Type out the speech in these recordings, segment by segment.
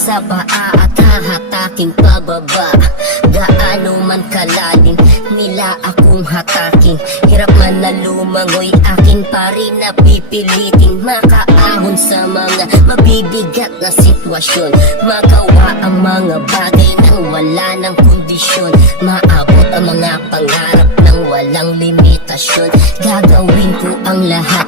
Sa paa at hahataking pababa. Gaano man kalalim nila akong hatakin. Hirap man na lumangoy, akin pa rin napipiliting makaahon sa mga mabibigat na sitwasyon. Magawa ang mga bagay nang wala ng kondisyon. Maabot ang mga pangarap nang walang limitasyon. Gagawin ko ang lahat.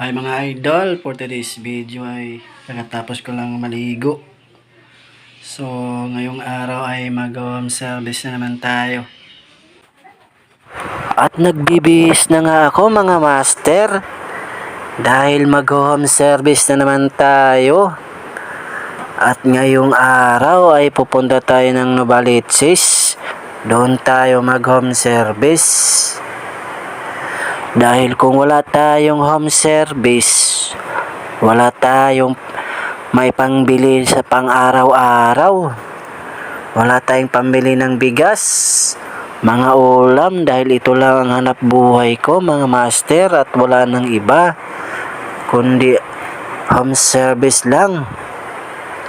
Hi mga idol, for today's video ay pagkatapos ko lang maligo. So ngayong araw ay mag-home service na naman tayo. At nagbibihis na nga ako mga master. Dahil mag-home service na naman tayo. At ngayong araw ay pupunta tayo ng Novaliches. Doon tayo mag-home service. Dahil kung wala tayong home service, wala tayong may pangbili sa pang-araw-araw. Wala tayong pambili ng bigas, mga ulam, dahil ito lang ang hanap buhay ko mga master at wala nang iba kundi home service lang.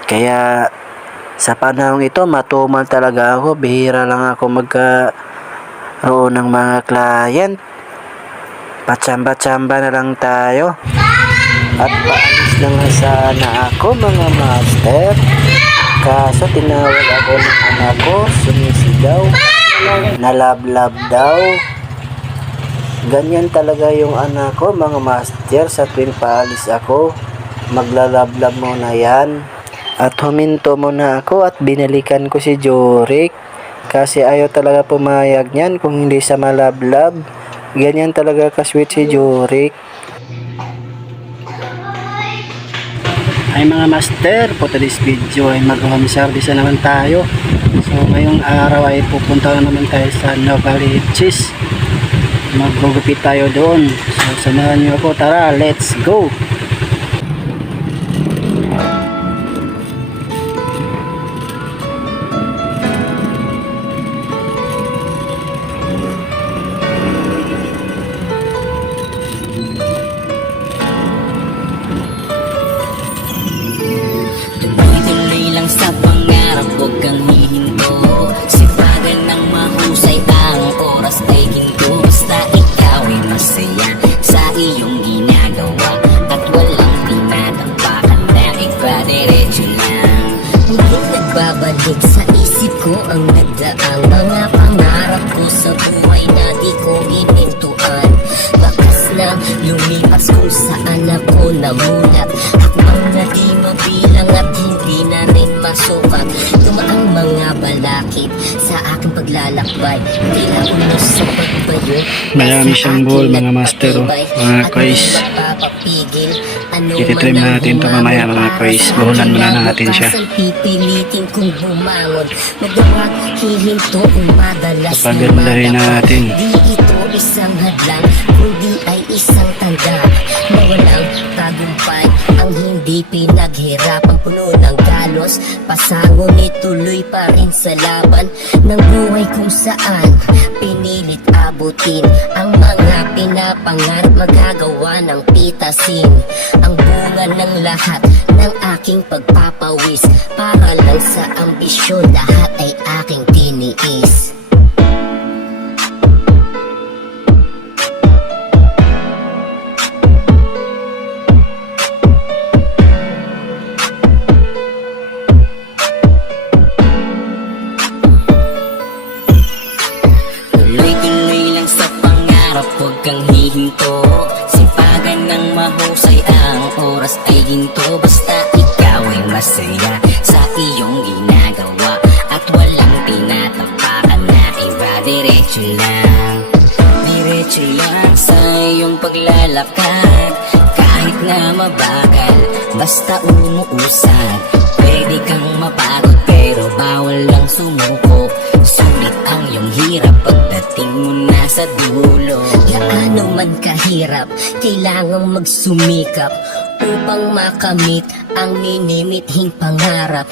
Kaya sa panahong ito matumal talaga ako, bihira lang ako magkaroon ng mga client. Patsamba-tsamba na lang tayo. At paalis na nga sana ako mga master. Kaso tinawag ako ng anak ko, sumisigaw, nalablab daw. Ganyan talaga yung anak ko mga master. Sa tuwing paalis ako, maglalablab muna yan. At huminto muna ako at binalikan ko si Jorik. Kasi ayaw talaga pumayag niyan kung hindi sa malablab. Ganyan talaga ka-sweet si Jorik. Ay mga master, for today's video ay mag-home service na naman tayo. So ngayong araw ay pupunta na naman tayo sa Novaliches. Maggugupit tayo doon. So samahan niyo ako, tara, let's go! Sa pangarap, huwag kang hihinto. Sipagan ng mahusay, ang oras ay ginto. Basta ikaw ay masaya sa iyong ginagawa at walang tinatapakan na iba, diretso lang. Hindi nagbabalik sa isip ko ang nagdaang mga pangarap ko sa buhay na di ko inintuan. Bakas na lumipas kung saan ako namulat. Hakbang na di mabilang at hindi na rin masukat. Tumaang mga balakid sa aking paglalakbay. Tila unos sa pagbayo. Marami siyang ball mga master, mga kois. Ititrim natin ito mamaya mga kois. Buhunan muna natin siya. Pipilitin kong bumangon. Magdawag, hihinto kung madalas Pagandahin natin. Di ito isang hadlang, kundi ay isang tanda na walang tagumpay ang hindi pinaghirapan. Puno ng galos, pasangon ituloy pa rin sa laban ng buhay kung saan pinilit abutin ang mga pinapangarap, magagawa ng pitasin ang bunga ng lahat ng aking pagpapawis. Para lang sa ambisyon, lahat ay aking tiniis. Huwag kang hihinto. Sipagan ng mahusay, ang oras ay ginto. Basta ikaw ay masaya sa iyong ginagawa at walang tinatapakan na iba, diretso lang. Diretso lang sa iyong paglalakad. Kahit na mabagal, basta umuusad. Pwede kang mapagod pero bawal lang sumuko. Sulit ang iyong hirap pagdating mo na sa dulo. Gaano man kahirap, kailangang magsumikap upang makamit ang minimithing pangarap.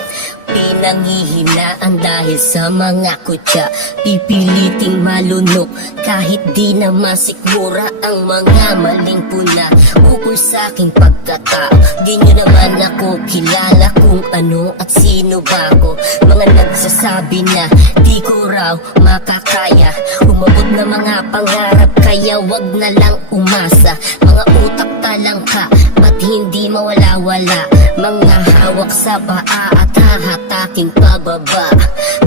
Pinanghihinaan dahil sa mga kutya, pipiliting malunok kahit di na masikmura ang mga maling puna. Ukol sa aking pagkatao, di nyo naman ako kilala kung ano at sino ba ako. Mga nagsasabi na di ko raw makakaya, umabot na mga pangarap, kaya wag na lang umasa. Mga utak talangka, ba't hindi mawala-wala? Mga hawak sa paa at hahataking pababa.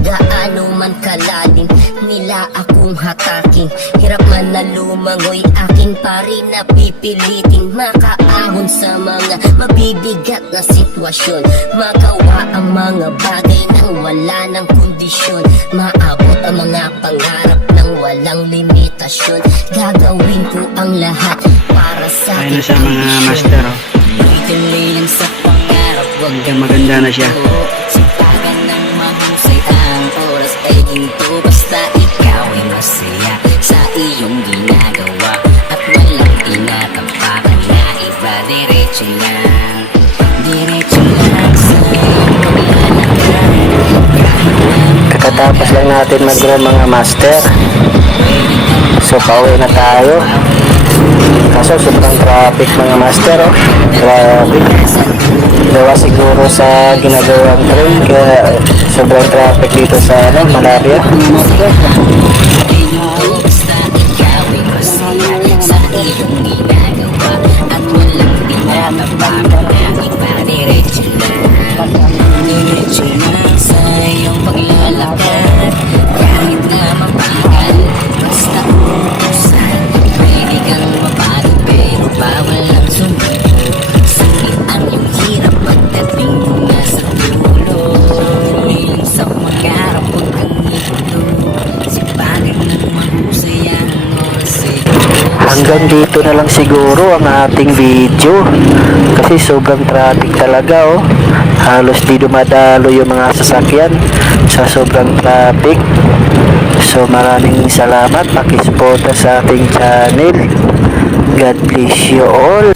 Gaano man kalalim nila akong hatakin, hirap man na lumangoy, akin pa rin na pipiliting makaahon sa mga mabibigat na sitwasyon. Magawa ang mga bagay nang wala ng kondisyon, maabot ang mga pangarap nang walang limitasyon. Gagawin ko ang lahat para sa Ayun na siya mga master, oh. Tuloy lang sa pangarap, wag kang Maganda na siya. sipagan ng mahusay, ang oras ay ginto. Basta ikaw ay masaya sa iyong ginagawa at walang tinatapakan na iba. Diretso lang sa iyong paglalakad. Kakatapos lang natin mag-grow mga master. So pauwi na tayo. Kaso sobrang traffic mga master, oh. Grabe. Gawa siguro sa ginagawang train, kaya sobrang traffic dito sa Malaria. Basta ikaw ay masaya sa iyong ginagawa at walang tinatapakan na iba. Diretso lang sa iyong paglalakad. Kahit na mabagal, basta uusan. Pwede kang mapagod pero bawal ang sumuko. Sulit ang iyong hirap pagdating mo na sa dulo. Tuloy lang sa pangarap, huwag kang igulo. Sipagan ng mahusay ang oras ay Hanggang dito na lang siguro ang ating video. Kasi sobrang traffic talaga, oh. Halos di dumadalo yung mga sasakyan sa sobrang traffic. So maraming salamat, pakisuporta sa ating channel. God bless you all.